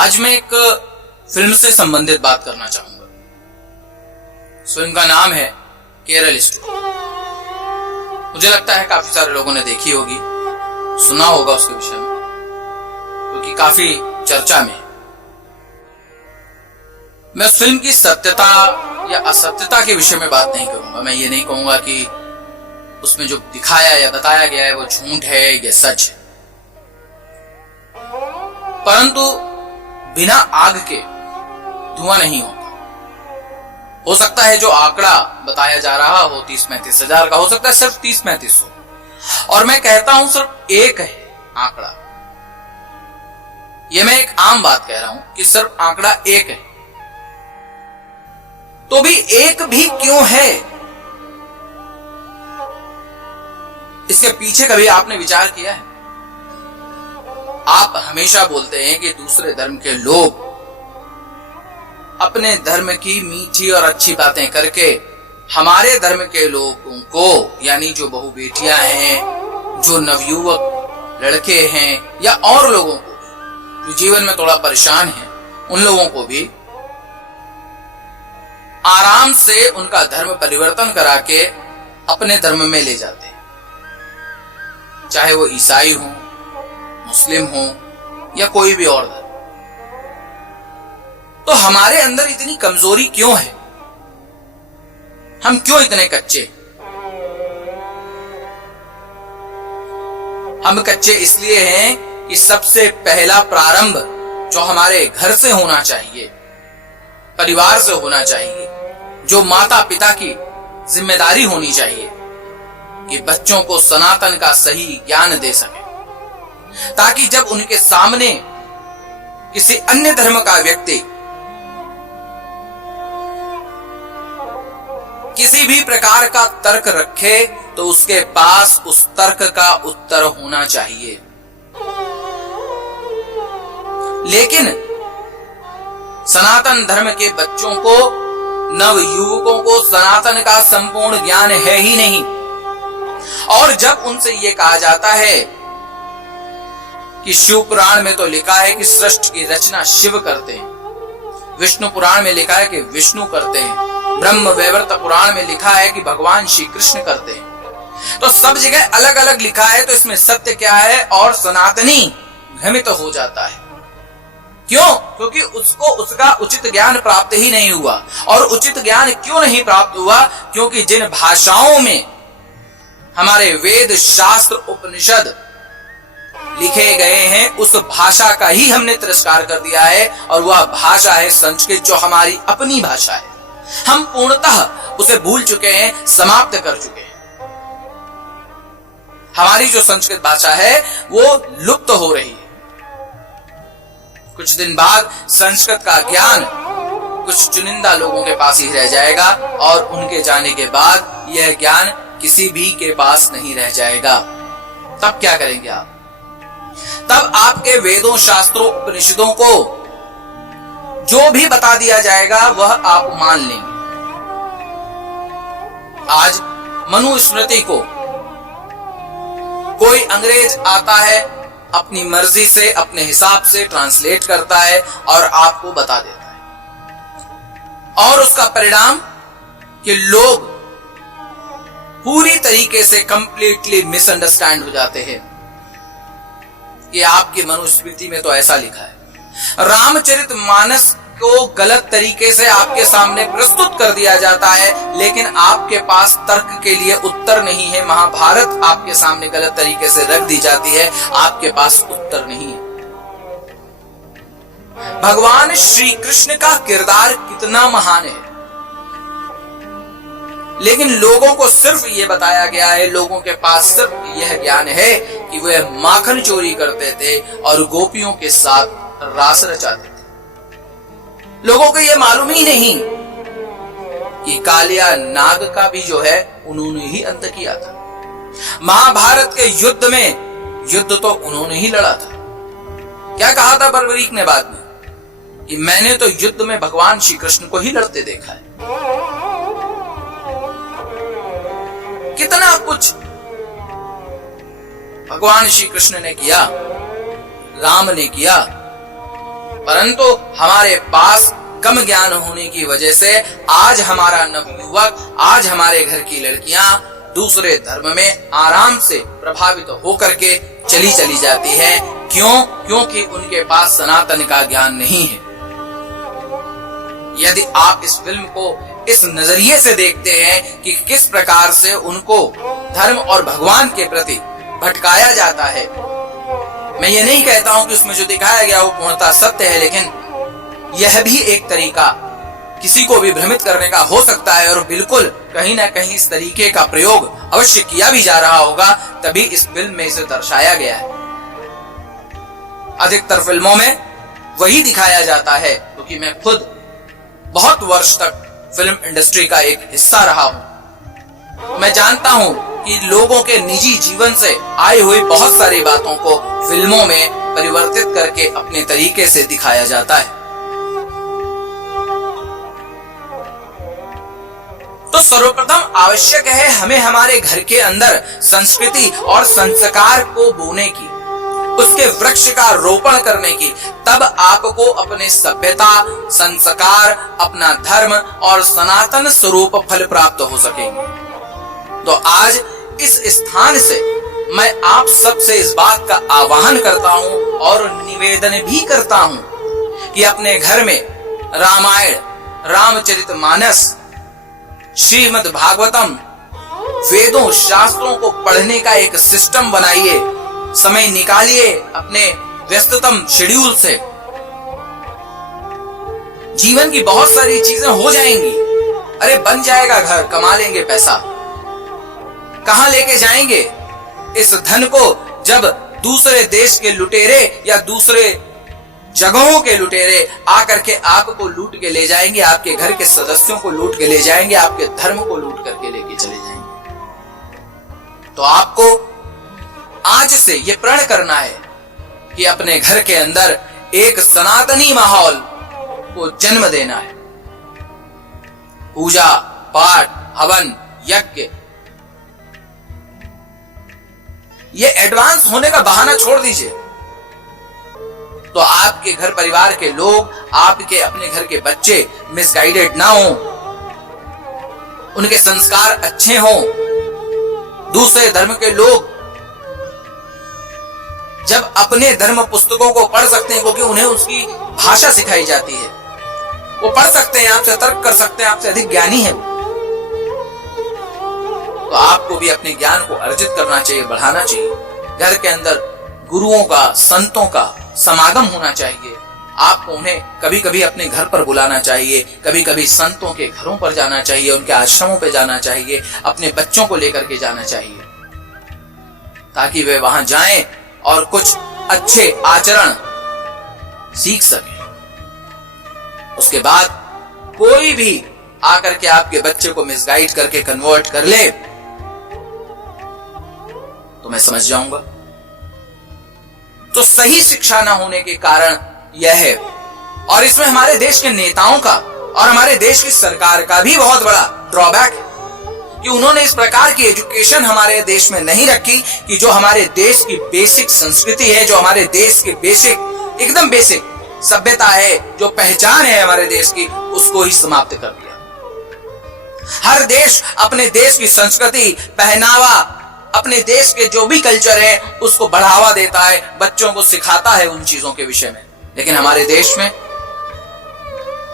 आज मैं एक फिल्म से संबंधित बात करना चाहूंगा। इस फिल्म का नाम है केरल स्टोरी। मुझे लगता है काफी सारे लोगों ने देखी होगी, सुना होगा उसके विषय में, क्योंकि काफी चर्चा में है। मैं उस फिल्म की सत्यता या असत्यता के विषय में बात नहीं करूंगा। मैं ये नहीं कहूंगा कि उसमें जो दिखाया या बताया गया है वो झूठ है या सच है, परंतु बिना आग के धुआं नहीं होता। हो सकता है जो आंकड़ा बताया जा रहा हो 30-35 हजार का, हो सकता है सिर्फ 30-35 हो, और मैं कहता हूं सिर्फ एक है आंकड़ा। यह मैं एक आम बात कह रहा हूं कि सिर्फ आंकड़ा एक है, तो भी एक भी क्यों है? इसके पीछे कभी आपने विचार किया है? आप हमेशा बोलते हैं कि दूसरे धर्म के लोग अपने धर्म की मीठी और अच्छी बातें करके हमारे धर्म के लोगों को, यानी जो बहु बेटियां हैं, जो नवयुवक लड़के हैं, या और लोगों को जो जीवन में थोड़ा परेशान हैं, उन लोगों को भी आराम से उनका धर्म परिवर्तन करा के अपने धर्म में ले जाते हैं, चाहे वो ईसाई हो, मुस्लिम हो या कोई भी और धर्म। तो हमारे अंदर इतनी कमजोरी क्यों है? हम क्यों इतने कच्चे? हम कच्चे इसलिए हैं कि सबसे पहला प्रारंभ जो हमारे घर से होना चाहिए, परिवार से होना चाहिए, जो माता पिता की जिम्मेदारी होनी चाहिए कि बच्चों को सनातन का सही ज्ञान दे सके, ताकि जब उनके सामने किसी अन्य धर्म का व्यक्ति किसी भी प्रकार का तर्क रखे तो उसके पास उस तर्क का उत्तर होना चाहिए। लेकिन सनातन धर्म के बच्चों को, नवयुवकों को सनातन का संपूर्ण ज्ञान है ही नहीं। और जब उनसे यह कहा जाता है कि शिव पुराण में तो लिखा है कि सृष्टि की रचना शिव करते हैं, विष्णु पुराण में लिखा है कि विष्णु करते हैं, ब्रह्म वैवर्त पुराण में लिखा है कि भगवान श्री कृष्ण करते हैं, तो सब जगह अलग अलग लिखा है, तो इसमें सत्य क्या है? और सनातनी भ्रमित हो जाता है। क्यों? क्योंकि उसको उसका उचित ज्ञान प्राप्त ही नहीं हुआ। और उचित ज्ञान क्यों नहीं प्राप्त हुआ? क्योंकि जिन भाषाओं में हमारे वेद, शास्त्र, उपनिषद लिखे गए हैं, उस भाषा का ही हमने तिरस्कार कर दिया है, और वह भाषा है संस्कृत, जो हमारी अपनी भाषा है। हम पूर्णतः उसे भूल चुके हैं, समाप्त कर चुके हैं। हमारी जो संस्कृत भाषा है वो लुप्त हो रही है। कुछ दिन बाद संस्कृत का ज्ञान कुछ चुनिंदा लोगों के पास ही रह जाएगा, और उनके जाने के बाद यह ज्ञान किसी भी के पास नहीं रह जाएगा। तब क्या करेंगे आप? तब आपके वेदों, शास्त्रों, उपनिषदों को जो भी बता दिया जाएगा वह आप मान लेंगे। आज मनुस्मृति को कोई अंग्रेज आता है, अपनी मर्जी से, अपने हिसाब से ट्रांसलेट करता है और आपको बता देता है, और उसका परिणाम कि लोग पूरी तरीके से कंप्लीटली मिसअंडरस्टैंड हो जाते हैं कि आपकी मनुस्मृति में तो ऐसा लिखा है। रामचरितमानस को गलत तरीके से आपके सामने प्रस्तुत कर दिया जाता है, लेकिन आपके पास तर्क के लिए उत्तर नहीं है। महाभारत आपके सामने गलत तरीके से रख दी जाती है, आपके पास उत्तर नहीं है। भगवान श्री कृष्ण का किरदार कितना महान है, लेकिन लोगों को सिर्फ ये बताया गया है, लोगों के पास सिर्फ यह ज्ञान है कि वे माखन चोरी करते थे और गोपियों के साथ रास रचाते थे। लोगों को यह मालूम ही नहीं कि कालिया नाग का भी जो है उन्होंने ही अंत किया था। महाभारत के युद्ध में युद्ध तो उन्होंने ही लड़ा था। क्या कहा था बर्बरीक ने बाद में कि मैंने तो युद्ध में भगवान श्री कृष्ण को ही लड़ते देखा है। कितना कुछ भगवान श्री कृष्ण ने किया, राम ने किया, परंतु हमारे पास कम ज्ञान होने की वजह से आज हमारा नवयुवक, आज हमारे घर की लड़कियां दूसरे धर्म में आराम से प्रभावित होकर के चली जाती है। क्यों? क्योंकि उनके पास सनातन का ज्ञान नहीं है। यदि आप इस फिल्म को इस नजरिए से देखते हैं कि किस प्रकार से उनको धर्म और भगवान के प्रति भटकाया जाता है, मैं ये नहीं कहता हूं कि उसमें जो दिखाया गया वो पूर्णतः सत्य है, लेकिन यह भी एक तरीका किसी को भी भ्रमित करने का हो सकता है और बिल्कुल कहीं ना कहीं इस तरीके का प्रयोग अवश्य किया भी जा रहा होगा, तभी इस फिल्म में इसे दर्शाया गया है। अधिकतर फिल्मों में वही दिखाया जाता है, क्योंकि मैं खुद बहुत वर्ष तक फिल्म इंडस्ट्री का एक हिस्सा रहा हूं। मैं जानता हूं कि लोगों के निजी जीवन से आई हुई बहुत सारी बातों को फिल्मों में परिवर्तित करके अपने तरीके से दिखाया जाता है। तो सर्वप्रथम आवश्यक है हमें हमारे घर के अंदर संस्कृति और संस्कार को बोने की, उसके वृक्ष का रोपण करने की, तब आपको अपने सभ्यता, संस्कार, अपना धर्म और सनातन स्वरूप फल प्राप्त हो सकेंगे। तो आज इस स्थान से मैं आप सबसे इस बात का आह्वान करता हूं और निवेदन भी करता हूं कि अपने घर में रामायण, रामचरितमानस, श्रीमद् भागवतम, वेदों, शास्त्रों को पढ़ने का एक सिस्टम बनाइए। समय निकालिए अपने व्यस्ततम शेड्यूल से। जीवन की बहुत सारी चीजें हो जाएंगी। अरे बन जाएगा घर, कमा लेंगे पैसा, कहां लेके जाएंगे इस धन को जब दूसरे देश के लुटेरे या दूसरे जगहों के लुटेरे आकर के आपको लूट के ले जाएंगे, आपके घर के सदस्यों को लूट के ले जाएंगे, आपके धर्म को लूट करके लेके चले जाएंगे। तो आपको आज से ये प्रण करना है कि अपने घर के अंदर एक सनातनी माहौल को जन्म देना है। पूजा पाठ, हवन, यज्ञ, ये एडवांस होने का बहाना छोड़ दीजिए। तो आपके घर परिवार के लोग, आपके अपने घर के बच्चे मिसगाइडेड ना हो, उनके संस्कार अच्छे हों। दूसरे धर्म के लोग जब अपने धर्म पुस्तकों को पढ़ सकते हैं, क्योंकि उन्हें उसकी भाषा सिखाई जाती है, वो पढ़ सकते हैं, आपसे तर्क कर सकते हैं, आपसे अधिक ज्ञानी है। तो आपको भी अपने ज्ञान को अर्जित करना चाहिए, बढ़ाना चाहिए। घर के अंदर गुरुओं का, संतों का समागम होना चाहिए। आपको उन्हें कभी कभी अपने घर पर बुलाना चाहिए, कभी कभी संतों के घरों पर जाना चाहिए, उनके आश्रमों पर जाना चाहिए, अपने बच्चों को लेकर के जाना चाहिए, ताकि वे वहां जाएं और कुछ अच्छे आचरण सीख सके। उसके बाद कोई भी आकर के आपके बच्चे को मिसगाइड करके कन्वर्ट कर ले तो मैं समझ जाऊंगा। तो सही शिक्षा ना होने के कारण यह है, और इसमें हमारे देश के नेताओं का और हमारे देश की सरकार का भी बहुत बड़ा ड्रॉबैक है कि उन्होंने इस प्रकार की एजुकेशन हमारे देश में नहीं रखी कि जो हमारे देश की बेसिक संस्कृति है, जो हमारे देश के बेसिक, एकदम बेसिक सभ्यता है, जो पहचान है हमारे देश की, उसको ही समाप्त कर दिया। हर देश अपने देश की संस्कृति, पहनावा, अपने देश के जो भी कल्चर है उसको बढ़ावा देता है, बच्चों को सिखाता है उन चीजों के विषय में, लेकिन हमारे देश में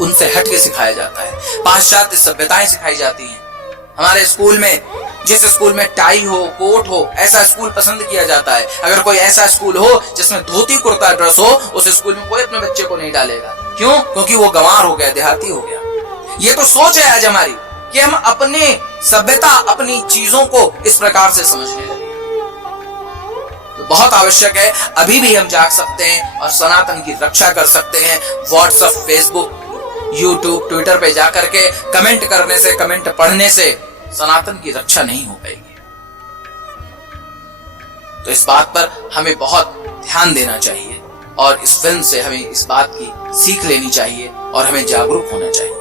उनसे हट के सिखाया जाता है। पाश्चात्य सभ्यताएं सिखाई जाती हैं। हमारे स्कूल में, जिस स्कूल में टाई हो, कोट हो, ऐसा स्कूल पसंद किया जाता है। अगर कोई ऐसा स्कूल हो जिसमें धोती कुर्ता ड्रेस हो, उस स्कूल में कोई अपने बच्चे को नहीं डालेगा। क्यों? क्योंकि वो गंवार हो गया, देहाती हो गया। ये तो सोच है आज हमारी कि हम अपने सभ्यता, अपनी चीजों को इस प्रकार से समझने लगे। तो बहुत आवश्यक है, अभी भी हम जाग सकते हैं और सनातन की रक्षा कर सकते हैं। व्हाट्सएप, फेसबुक, यूट्यूब, ट्विटर पे जाकर के कमेंट करने से, कमेंट पढ़ने से सनातन की रक्षा नहीं हो पाएगी। तो इस बात पर हमें बहुत ध्यान देना चाहिए और इस फिल्म से हमें इस बात की सीख लेनी चाहिए और हमें जागरूक होना चाहिए।